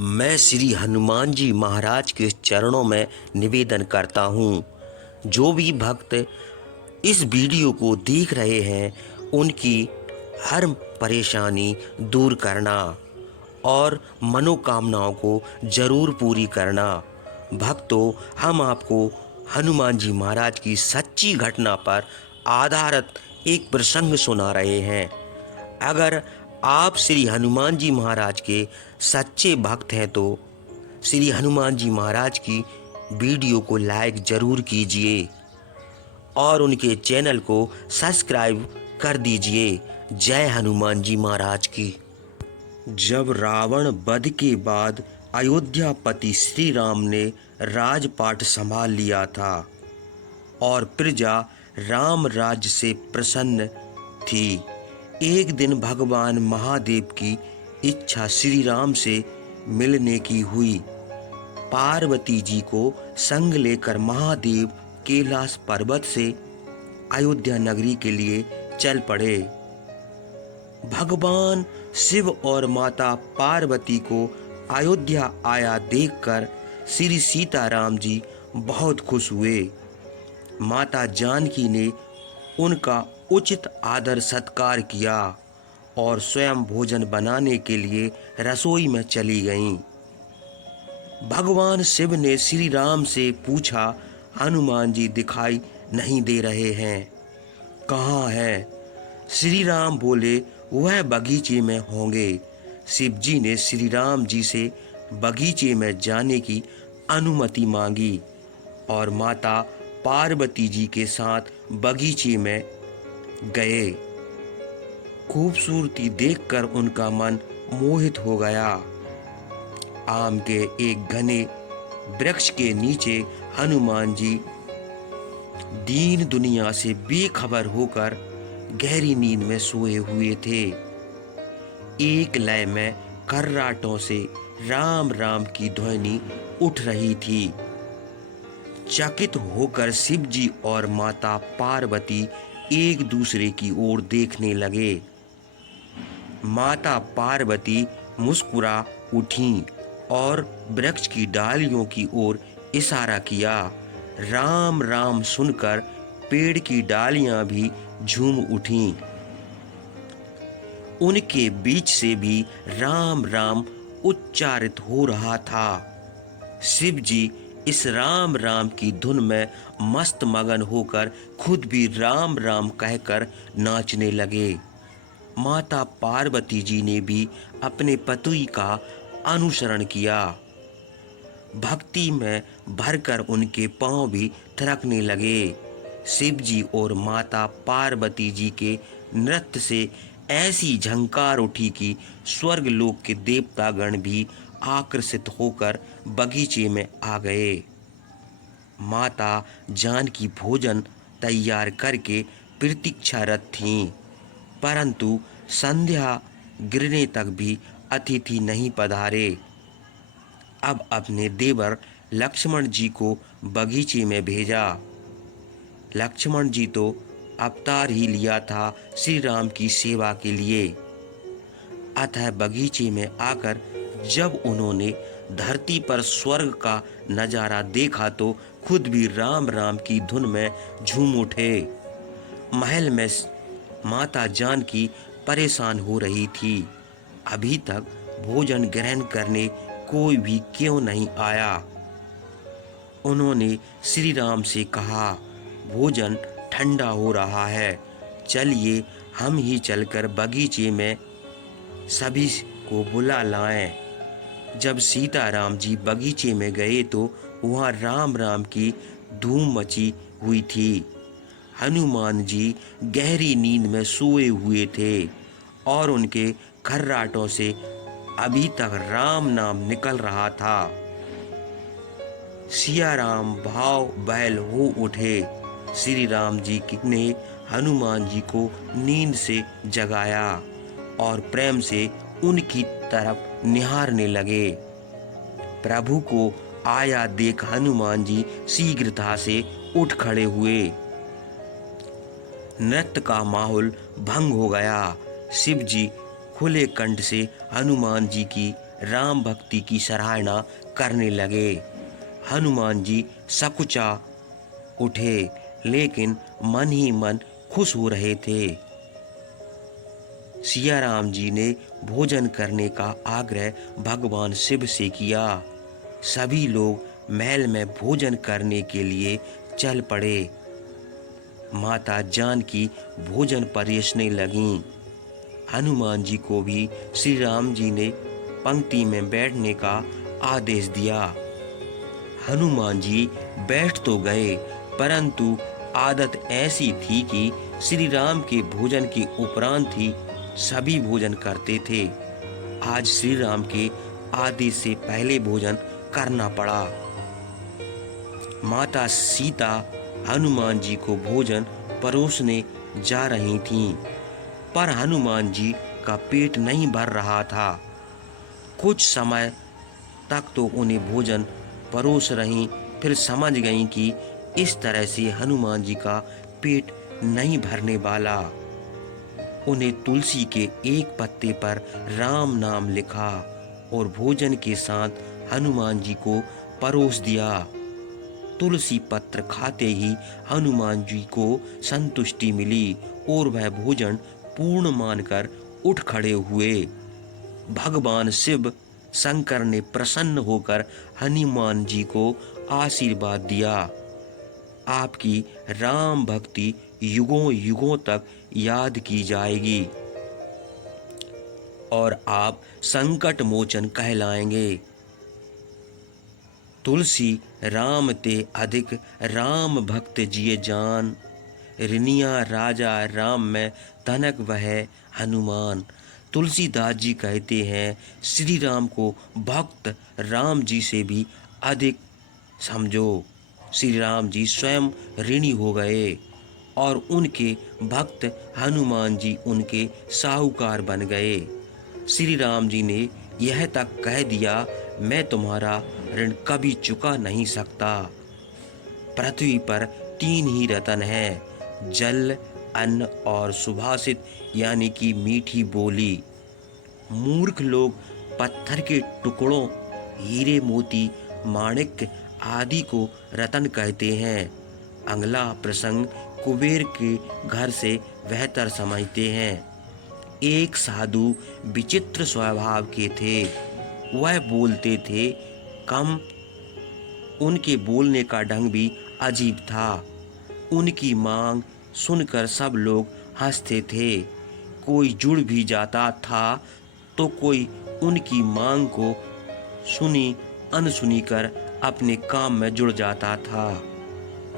मैं श्री हनुमान जी महाराज के चरणों में निवेदन करता हूँ। जो भी भक्त इस वीडियो को देख रहे हैं उनकी हर परेशानी दूर करना और मनोकामनाओं को जरूर पूरी करना। भक्तों, हम आपको हनुमान जी महाराज की सच्ची घटना पर आधारित एक प्रसंग सुना रहे हैं। अगर आप श्री हनुमान जी महाराज के सच्चे भक्त हैं तो श्री हनुमान जी महाराज की वीडियो को लाइक जरूर कीजिए और उनके चैनल को सब्सक्राइब कर दीजिए। जय हनुमान जी महाराज की। जब रावण वध के बाद अयोध्यापति श्री राम ने राजपाट संभाल लिया था और प्रजा राम राज्य से प्रसन्न थी, एक दिन भगवान महादेव की इच्छा श्री राम से मिलने की हुई। पार्वती जी को संग लेकर महादेव कैलाश पर्वत से अयोध्या नगरी के लिए चल पड़े। भगवान शिव और माता पार्वती को अयोध्या आया देखकर श्री सीताराम जी बहुत खुश हुए। माता जानकी ने उनका उचित आदर सत्कार किया और स्वयं भोजन बनाने के लिए रसोई में चली गईं। भगवान शिव ने श्री राम से पूछा, हनुमान जी दिखाई नहीं दे रहे हैं, कहाँ है? श्री राम बोले, वह बगीचे में होंगे। शिव जी ने श्री राम जी से बगीचे में जाने की अनुमति मांगी और माता पार्वती जी के साथ बगीचे में गए। खूबसूरती देखकर उनका मन मोहित हो गया। आम के एक घने वृक्ष के नीचे हनुमान जी दीन दुनिया से बेखबर होकर गहरी नींद में सोए हुए थे। एक लय में कर्राटों से राम राम की ध्वनि उठ रही थी। चकित होकर शिव जी और माता पार्वती एक दूसरे की ओर देखने लगे। माता पार्वती मुस्कुरा उठीं और वृक्ष की डालियों की ओर इशारा किया। राम राम सुनकर पेड़ की डालियां भी झूम उठीं। उनके बीच से भी राम राम उच्चारित हो रहा था। शिव जी इस राम राम की धुन में मस्त मगन होकर खुद भी राम राम कहकर नाचने लगे। माता पार्वती जी ने भी अपने पति का अनुसरण किया। भक्ति में भरकर उनके पांव भी थिरकने लगे। शिव जी और माता पार्वती जी के नृत्य से ऐसी झंकार उठी कि स्वर्गलोक के देवतागण भी आकर्षित होकर बगीचे में आ गए। माता जानकी भोजन तैयार करके प्रतीक्षारत थीं, परंतु संध्या गिरने तक भी अतिथि नहीं पधारे। अब अपने देवर लक्ष्मण जी को बगीचे में भेजा। लक्ष्मण जी तो अवतार ही लिया था श्री राम की सेवा के लिए। अतः बगीचे में आकर जब उन्होंने धरती पर स्वर्ग का नजारा देखा तो खुद भी राम राम की धुन में झूम उठे। महल में माता जानकी परेशान हो रही थी। अभी तक भोजन ग्रहण करने कोई भी क्यों नहीं आया। उन्होंने श्री राम से कहा, भोजन ठंडा हो रहा है, चलिए हम ही चलकर बगीचे में सभी को बुला लाएं। जब सीताराम जी बगीचे में गए तो वहाँ राम राम की धूम मची हुई थी। हनुमान जी गहरी नींद में सोए हुए थे और उनके खर्राटों से अभी तक राम नाम निकल रहा था। सिया राम भाव बैल हो उठे। श्री राम जी ने हनुमान जी को नींद से जगाया और प्रेम से उनकी तरफ निहारने लगे। प्रभु को आया देख हनुमान जी शीघ्रता से उठ खड़े हुए। नृत्य का माहौल भंग हो गया। शिव जी खुले कंठ से हनुमान जी की राम भक्ति की सराहना करने लगे। हनुमान जी सकुचा उठे, लेकिन मन ही मन खुश हो रहे थे। सिया राम जी ने भोजन करने का आग्रह भगवान शिव से किया। सभी लोग महल में भोजन करने के लिए चल पड़े। माता जानकी भोजन परोसने लगीं। हनुमान जी को भी श्री राम जी ने पंक्ति में बैठने का आदेश दिया। हनुमान जी बैठ तो गए, परंतु आदत ऐसी थी कि श्री राम के भोजन के उपरांत ही सभी भोजन करते थे। आज श्री राम के आदेश से पहले भोजन करना पड़ा। माता सीता हनुमान जी को भोजन परोसने जा रही थीं, पर हनुमान जी का पेट नहीं भर रहा था। कुछ समय तक तो उन्हें भोजन परोस रही, फिर समझ गईं कि इस तरह से हनुमान जी का पेट नहीं भरने वाला। उन्हें तुलसी के एक पत्ते पर राम नाम लिखा और भोजन के साथ हनुमान जी को परोस दिया। तुलसी पत्र खाते ही हनुमान जी को संतुष्टि मिली और वह भोजन पूर्ण मानकर उठ खड़े हुए। भगवान शिव शंकर ने प्रसन्न होकर हनुमान जी को आशीर्वाद दिया। आपकी राम भक्ति युगों युगों तक याद की जाएगी और आप संकट मोचन कहलाएंगे। तुलसी राम ते अधिक राम भक्त जिए जान, रिनिया राजा राम में तनक वह हनुमान। तुलसीदास जी कहते हैं, श्री राम को भक्त राम जी से भी अधिक समझो। श्री राम जी स्वयं ऋणी हो गए और उनके भक्त हनुमान जी उनके साहूकार बन गए। श्री राम जी ने यह तक कह दिया, मैं तुम्हारा ऋण कभी चुका नहीं सकता। पृथ्वी पर 3 ही रत्न हैं, जल, अन्न और सुभाषित यानी कि मीठी बोली। मूर्ख लोग पत्थर के टुकड़ों, हीरे मोती माणिक्य आदि को रतन कहते हैं। अगला प्रसंग कुबेर के घर से बेहतर समझते हैं। एक साधु विचित्र स्वभाव के थे। वह बोलते थे कम, उनके बोलने का ढंग भी अजीब था। उनकी मांग सुनकर सब लोग हंसते थे। कोई जुड़ भी जाता था तो कोई उनकी मांग को सुनी अनसुनी कर अपने काम में जुड़ जाता था।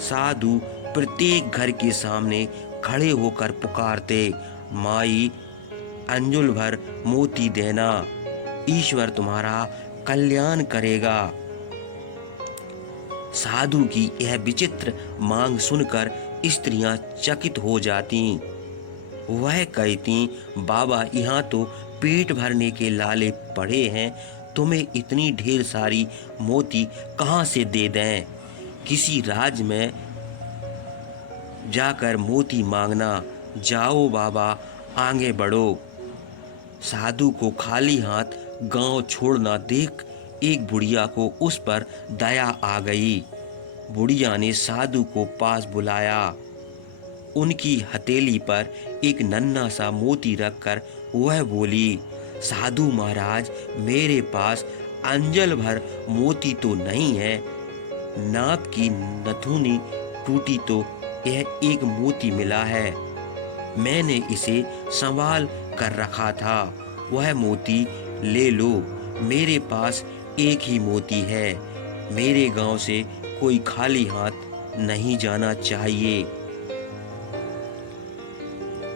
साधु प्रत्येक घर के सामने खड़े होकर पुकारते, माई अंजुल भर मोती देना, ईश्वर तुम्हारा कल्याण करेगा। साधु की यह विचित्र मांग सुनकर स्त्रियां चकित हो जाती। वह कहती, बाबा यहाँ तो पेट भरने के लाले पड़े हैं, तुम्हें इतनी ढेर सारी मोती कहाँ से दे दें? किसी राज में जाकर मोती मांगना। जाओ बाबा, आगे बढ़ो। साधु को खाली हाथ गांव छोड़ना देख एक बुढ़िया को उस पर दया आ गई। बुढ़िया ने साधु को पास बुलाया। उनकी हथेली पर एक नन्हा सा मोती रखकर वह बोली, साधु महाराज, मेरे पास अंजल भर मोती तो नहीं है। नाक की नथुनी टूटी तो यह एक मोती मिला है। मैंने इसे संभाल कर रखा था। वह मोती ले लो। मेरे पास एक ही मोती है। मेरे गांव से कोई खाली हाथ नहीं जाना चाहिए,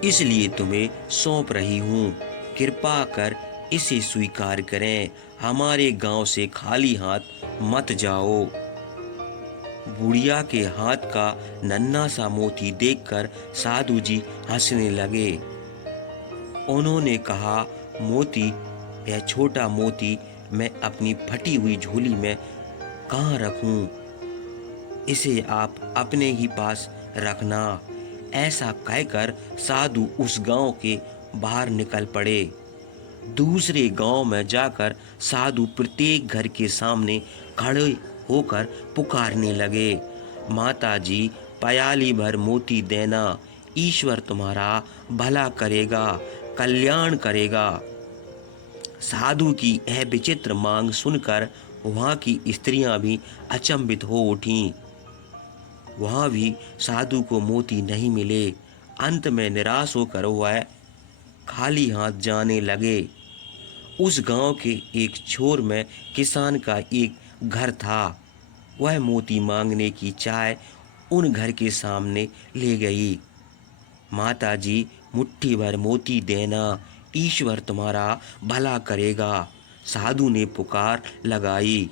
इसलिए तुम्हें सौंप रही हूँ। कृपा कर इसे स्वीकार करें। हमारे गांव से खाली हाथ मत जाओ। बुढ़िया के हाथ का नन्हा सा मोती देखकर साधु जी हंसने लगे। उन्होंने कहा, मोती, यह छोटा मोती मैं अपनी फटी हुई झोली में कहाँ रखूं? इसे आप अपने ही पास रखना। ऐसा कहकर साधु उस गांव के बाहर निकल पड़े। दूसरे गांव में जाकर साधु प्रत्येक घर के सामने खड़े होकर पुकारने लगे, माता जी पयाली भर मोती देना, ईश्वर तुम्हारा भला करेगा, कल्याण करेगा। साधु की यह विचित्र मांग सुनकर वहां की स्त्रियां भी अचंभित हो उठीं। वहां भी साधु को मोती नहीं मिले। अंत में निराश होकर वह खाली हाथ जाने लगे। उस गांव के एक छोर में किसान का एक घर था। वह मोती मांगने की चाय उन घर के सामने ले गई। माता जी मुट्ठी भर मोती देना, ईश्वर तुम्हारा भला करेगा, साधु ने पुकार लगाई।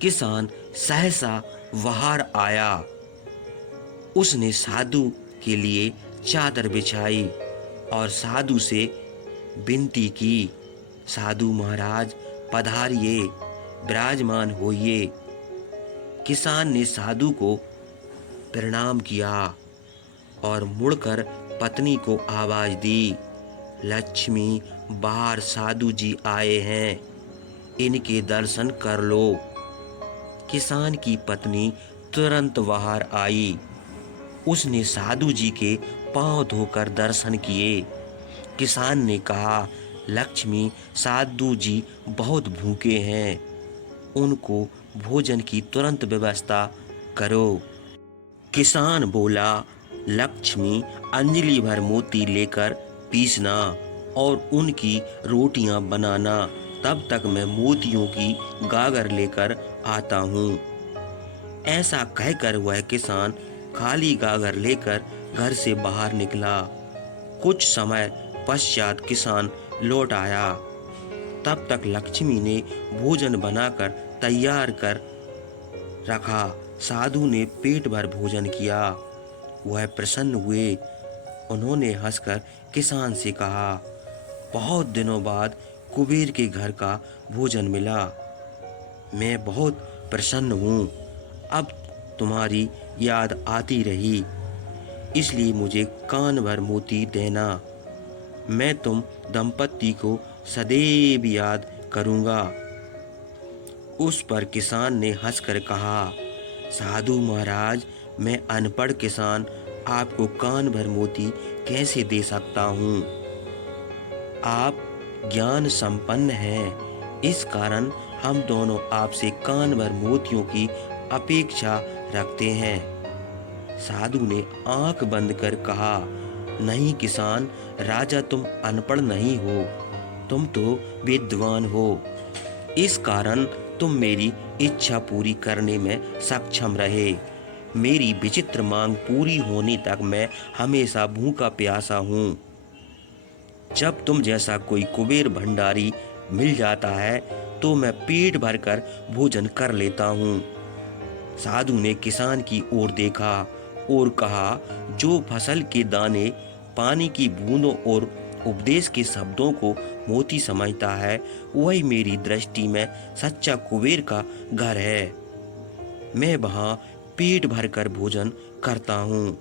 किसान सहसा बाहर आया। उसने साधु के लिए चादर बिछाई और साधु से विनती की, साधु महाराज पधारिए, विराजमान होइए। किसान ने साधु को प्रणाम किया और मुड़कर पत्नी को आवाज दी, लक्ष्मी बाहर साधु जी आए हैं, इनके दर्शन कर लो। किसान की पत्नी तुरंत बाहर आई। उसने साधु जी के पांव धोकर दर्शन किए। किसान ने कहा, लक्ष्मी साधु जी बहुत भूखे हैं, उनको भोजन की तुरंत व्यवस्था करो। किसान बोला, लक्ष्मी अंजलि भर मोती लेकर पीसना और उनकी रोटियां बनाना, तब तक मैं मोतियों की गागर लेकर आता हूँ। ऐसा कहकर वह किसान खाली गागर लेकर घर से बाहर निकला। कुछ समय पश्चात किसान लौट आया। तब तक लक्ष्मी ने भोजन बनाकर तैयार कर रखा। साधु ने पेट भर भोजन किया। वह प्रसन्न हुए। उन्होंने हंसकर किसान से कहा, बहुत दिनों बाद कुबेर के घर का भोजन मिला, मैं बहुत प्रसन्न हूँ। अब तुम्हारी याद आती रही, इसलिए मुझे कान भर मोती देना। मैं तुम दंपत्ति को सदैव याद करूँगा। उस पर किसान ने हंसकर कहा, साधु महाराज, मैं अनपढ़ किसान आपको कान भर मोती कैसे दे सकता हूँ? आप ज्ञान संपन्न हैं, इस कारण हम दोनों आपसे कान भर मोतियों की अपेक्षा रखते हैं। साधु ने आंख बंद कर कहा, नहीं किसान राजा, तुम अनपढ़ नहीं हो, तुम तो विद्वान हो। इस कारण तुम मेरी इच्छा पूरी करने में सक्षम रहे। मेरी विचित्र मांग पूरी होने तक मैं हमेशा भूखा प्यासा हूँ। जब तुम जैसा कोई कुबेर भंडारी मिल जाता है तो मैं पेट भरकर भोजन कर लेता हूँ। साधु ने किसान की ओर देखा और कहा, जो फसल के दाने, पानी की बूंदों और उपदेश के शब्दों को मोती समझता है, वही मेरी दृष्टि में सच्चा कुबेर का घर है। मैं वहाँ पेट भरकर भोजन करता हूँ।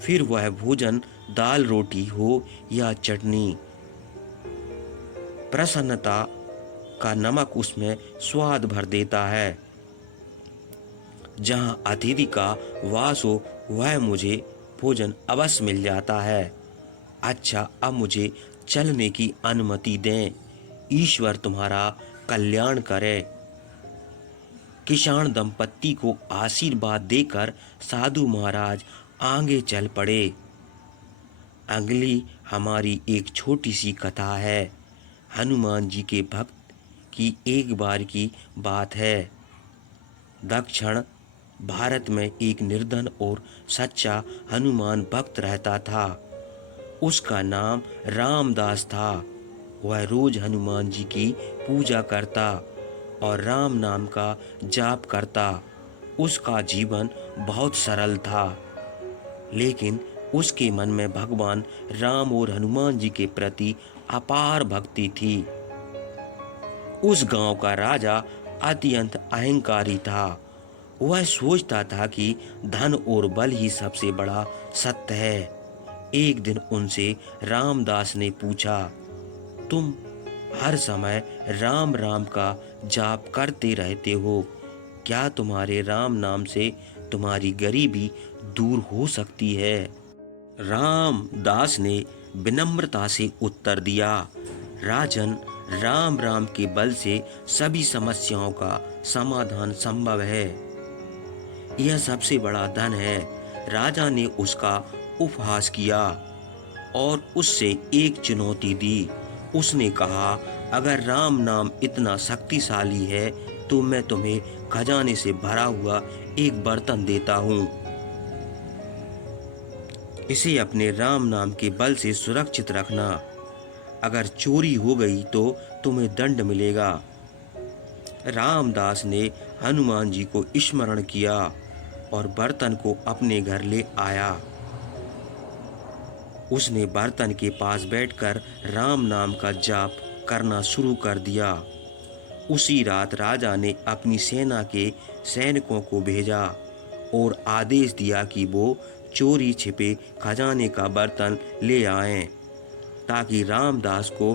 फिर वह भोजन दाल रोटी हो या चटनी, प्रसन्नता का नमक उसमें स्वाद भर देता है। जहाँ अतिथि का वास हो वह मुझे भोजन अवश्य मिल जाता है। अच्छा, अब मुझे चलने की अनुमति दें, ईश्वर तुम्हारा कल्याण करे। किसान दंपत्ति को आशीर्वाद देकर साधु महाराज आगे चल पड़े। अगली हमारी एक छोटी सी कथा है। हनुमान जी के भक्त की एक बार की बात है। दक्षिण भारत में एक निर्धन और सच्चा हनुमान भक्त रहता था। उसका नाम रामदास था। वह रोज हनुमान जी की पूजा करता और राम नाम का जाप करता। उसका जीवन बहुत सरल था, लेकिन उसके मन में भगवान राम और हनुमान जी के प्रति अपार भक्ति थी। उस गांव का राजा अत्यंत अहंकारी था। वह सोचता था कि धन और बल ही सबसे बड़ा सत्य है। एक दिन उनसे रामदास ने पूछा, तुम हर समय राम राम का जाप करते रहते हो। क्या तुम्हारे राम नाम से तुम्हारी गरीबी दूर हो सकती है? रामदास ने विनम्रता से उत्तर दिया, राजन, राम राम के बल से सभी समस्याओं का समाधान संभव है। यह सबसे बड़ा धन है। राजा ने उसका उपहास किया और उससे एक चुनौती दी। उसने कहा, अगर राम नाम इतना शक्तिशाली है तो मैं तुम्हें खजाने से भरा हुआ एक बर्तन देता हूँ। इसे अपने राम नाम के बल से सुरक्षित रखना। अगर चोरी हो गई तो तुम्हें दंड मिलेगा। रामदास ने हनुमान जी को स्मरण किया और बर्तन को अपने घर ले आया। उसने बर्तन के पास बैठकर राम नाम का जाप करना शुरू कर दिया। उसी रात राजा ने अपनी सेना के सैनिकों को भेजा और आदेश दिया कि वो चोरी छिपे खजाने का बर्तन ले आएं, ताकि रामदास को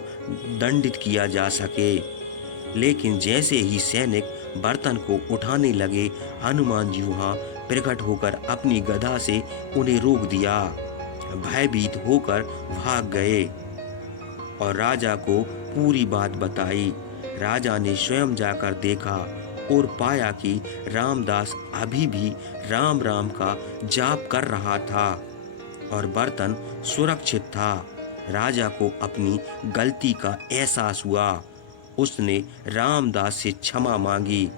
दंडित किया जा सके। लेकिन जैसे ही सैनिक बर्तन को उठाने लगे, हनुमान जी वहां प्रकट होकर अपनी गदा से उन्हें रोक दिया। भयभीत होकर भाग गए और राजा को पूरी बात बताई। राजा ने स्वयं जाकर देखा और पाया कि रामदास अभी भी राम राम का जाप कर रहा था और बर्तन सुरक्षित था। राजा को अपनी गलती का एहसास हुआ। उसने रामदास से क्षमा मांगी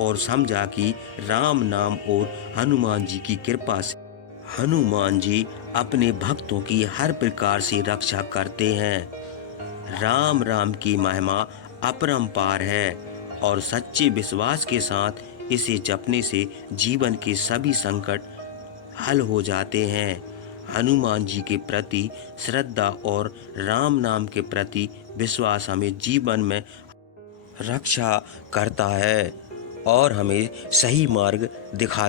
और समझा कि राम नाम और हनुमान जी की कृपा से हनुमान जी अपने भक्तों की हर प्रकार से रक्षा करते हैं। राम राम की महिमा अपरंपार है और सच्चे विश्वास के साथ इसे जपने से जीवन के सभी संकट हल हो जाते हैं। हनुमान जी के प्रति श्रद्धा और राम नाम के प्रति विश्वास हमें जीवन में रक्षा करता है और हमें सही मार्ग दिखाता है।